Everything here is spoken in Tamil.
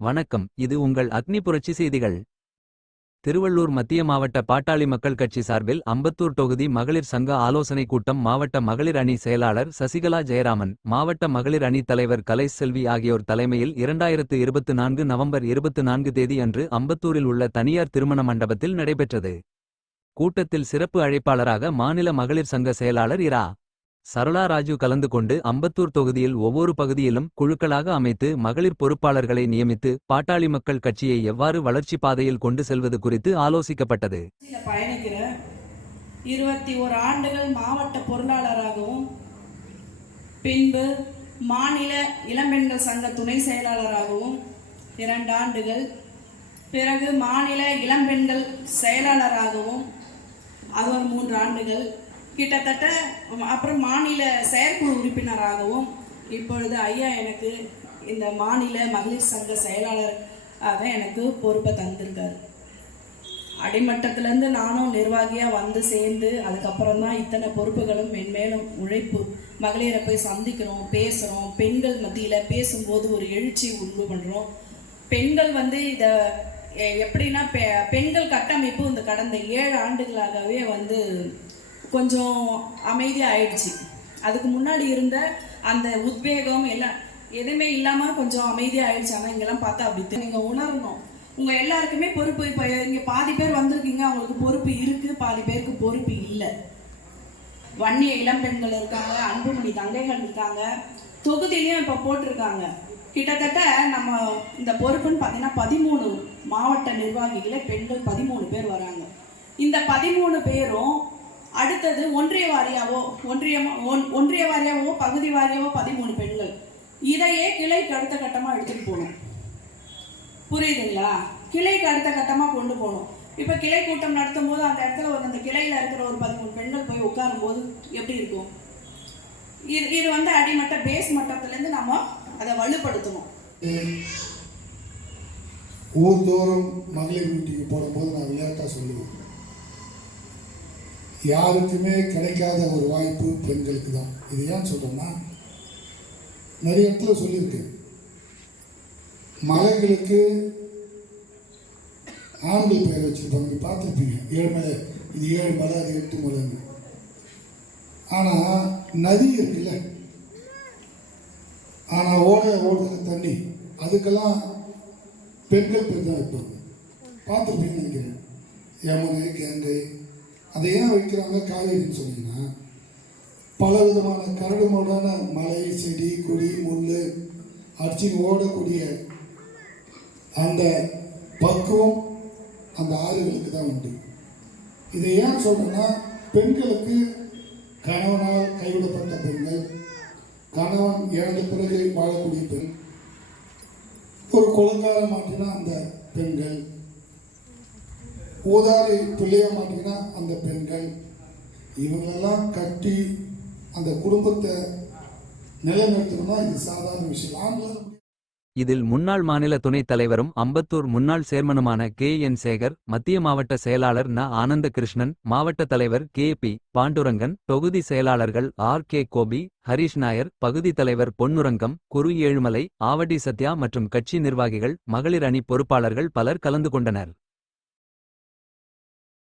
வணக்கம் இது உங்கள் அக்னி புரட்சி செய்திகள். திருவள்ளூர் மத்திய மாவட்ட பாட்டாளி மக்கள் கட்சி சார்பில் அம்பத்தூர் தொகுதி மகளிர் சங்க ஆலோசனைக் கூட்டம் மாவட்ட மகளிர் அணி செயலாளர் சசிகலா ஜெயராமன் மாவட்ட மகளிர் அணி தலைவர் கலை செல்வி ஆகியோர் தலைமையில் இரண்டாயிரத்து இருபத்து நான்கு நவம்பர் இருபத்து நான்கு தேதி அன்று அம்பத்தூரில் உள்ள தனியார் திருமண மண்டபத்தில் நடைபெற்றது. கூட்டத்தில் சிறப்பு அழைப்பாளராக மாநில மகளிர் சங்க செயலாளர் இரா. சரளா ராஜு கலந்து கொண்டு அம்பத்தூர் தொகுதியில் ஒவ்வொரு பகுதியிலும் குழுக்களாக அமைத்து மகளிர் பொறுப்பாளர்களை நியமித்து பாட்டாளி மக்கள் கட்சியை எவ்வாறு வளர்ச்சி பாதையில் கொண்டு செல்வது குறித்து ஆலோசிக்கப்பட்டது. கட்சியில் பயணிக்கிற இருபத்தி ஒரு ஆண்டுகள் மாவட்ட பொருளாளராகவும் பின்பு மாநில இளம்பெண்கள் சங்க துணை செயலாளராகவும் இரண்டு ஆண்டுகள் பிறகு மாநில இளம்பெண்கள் செயலாளராகவும் அது ஒரு மூன்று ஆண்டுகள் கிட்டத்தட்ட அப்புறம் மாநில செயற்குழு உறுப்பினராகவும் இப்பொழுது ஐயா எனக்கு இந்த மாநில மகளிர் சங்க செயலாளராக எனக்கு பொறுப்பை தந்திருக்காரு. அடிமட்டத்திலேருந்து நானும் நிர்வாகியாக வந்து சேர்ந்து அதுக்கப்புறம் தான் இத்தனை பொறுப்புகளும் மென்மேலும் உழைப்பு. மகளிரை போய் சந்திக்கிறோம் பேசுகிறோம் பெண்கள் மத்தியில் பேசும்போது ஒரு எழுச்சி உண்டு பண்ணுறோம் பெண்கள் வந்து இதை எப்படின்னா பெ பெண்கள் கட்டமைப்பு இந்த கடந்த ஏழு ஆண்டுகளாகவே வந்து கொஞ்சம் அமைதியாக ஆயிடுச்சு அதுக்கு முன்னாடி இருந்த அந்த உத்வேகம் எல்லாம் எதுவுமே இல்லாமல் கொஞ்சம் அமைதியாக ஆயிடுச்சு ஆனால் இங்கெல்லாம் பார்த்தா அப்படி நீங்கள் உணரணும். உங்கள் எல்லாருக்குமே பொறுப்பு. இப்போ இங்கே பாதி பேர் வந்திருக்கீங்க. அவங்களுக்கு பொறுப்பு இருக்குது பாதி பேருக்கு பொறுப்பு இல்லை. வன்னிய இளம்பெண்கள் இருக்காங்க. அன்புமணி தங்கைகள் இருக்காங்க. தொகுதியிலையும் இப்போ போட்டிருக்காங்க. கிட்டத்தட்ட நம்ம இந்த பொறுப்புன்னு பார்த்தீங்கன்னா பதிமூணு மாவட்ட நிர்வாகிகளே பெண்கள் பதிமூணு பேர் வராங்க. இந்த பதிமூணு பேரும் அடுத்தது ஒன்றிய வாரியாவோ ஒன்றியமோ ஒன் ஒன்றிய வாரியாவோ பகுதி வாரியாவோ பதிமூணு பெண்கள். இதையே கிளைக்கு அடுத்த கட்டமாக எடுத்துகிட்டு போகணும். புரியுதுங்களா? கிளைக்கு அடுத்த கட்டமாக கொண்டு போகணும். இப்போ கிளை கூட்டம் நடத்தும் போது அந்த இடத்துல ஒரு அந்த கிளையில் இருக்கிற ஒரு பதிமூணு பெண்கள் போய் உட்காரும் போது எப்படி இருக்கும்? இது இது வந்து அடிமட்ட பேஸ் மட்டத்துலேருந்து நம்ம அதை வலுப்படுத்தணும். ஊர்தோறும் மகளிர் வீட்டுக்கு போடும்போது நான் விளையாட்டாக சொல்லுவேன். யாருக்குமே கிடைக்காத ஒரு வாய்ப்பு பெண்களுக்கு தான் இது ஏன் சொல்கிறேன்னா நிறைய இடத்துல சொல்லியிருக்கு. மலைகளுக்கு ஆண்கள் பெயர் வச்சுருப்பாங்க. பார்த்துருப்பீங்க. ஏழு மலை. இது ஏழு மலை அது எட்டு மலைன்னு. ஆனால் நதி இருக்குல்ல. ஆனால் ஓட ஓடுற தண்ணி அதுக்கெல்லாம் பெண்கள் பேர் தான் வைப்பாங்க. பார்த்துருப்பீங்கன்னு நினைக்கிறேன். யமுனை கங்கை அதை ஏன் வைக்கிறாங்க? காவேரின்னு சொன்னீங்கன்னா பல விதமான கரடுமுரடான மலை செடி கொடி முள் அடிச்சு ஓடக்கூடிய அந்த பக்குவம் அந்த ஆறுகளுக்கு தான் உண்டு. இதை ஏன் சொல்கிறேன்னா பெண்களுக்கு கணவனால் கைவிடப்பட்ட பெண்கள் கணவன் இறந்த பிறகு வாழக்கூடிய பெண் ஒரு குழந்தையார மாற்றினா அந்த பெண்கள் ஊதாரி பிள்ளைய மாட்டிங்கன்னா அந்த பெண்கள் இவங்களெல்லாம் கட்டி அந்த குடும்பத்தை நிலைநிறுத்தணும்னா இது சாதாரண விஷயம். ஆண்கள் இதில் முன்னாள் மாநில துணைத் தலைவரும் அம்பத்தூர் முன்னாள் சேர்மனுமான கே. என். சேகர் மத்திய மாவட்ட செயலாளர் ந. ஆனந்த கிருஷ்ணன் மாவட்ட தலைவர் கே. பி. பாண்டுரங்கன் தொகுதி செயலாளர்கள் ஆர். கே. கோபி ஹரிஷ் நாயர் பகுதி தலைவர் பொன்னுரங்கம் குரு ஏழுமலை ஆவடி சத்யா மற்றும் கட்சி நிர்வாகிகள் மகளிர் அணி பொறுப்பாளர்கள் பலர் கலந்து கொண்டனர்.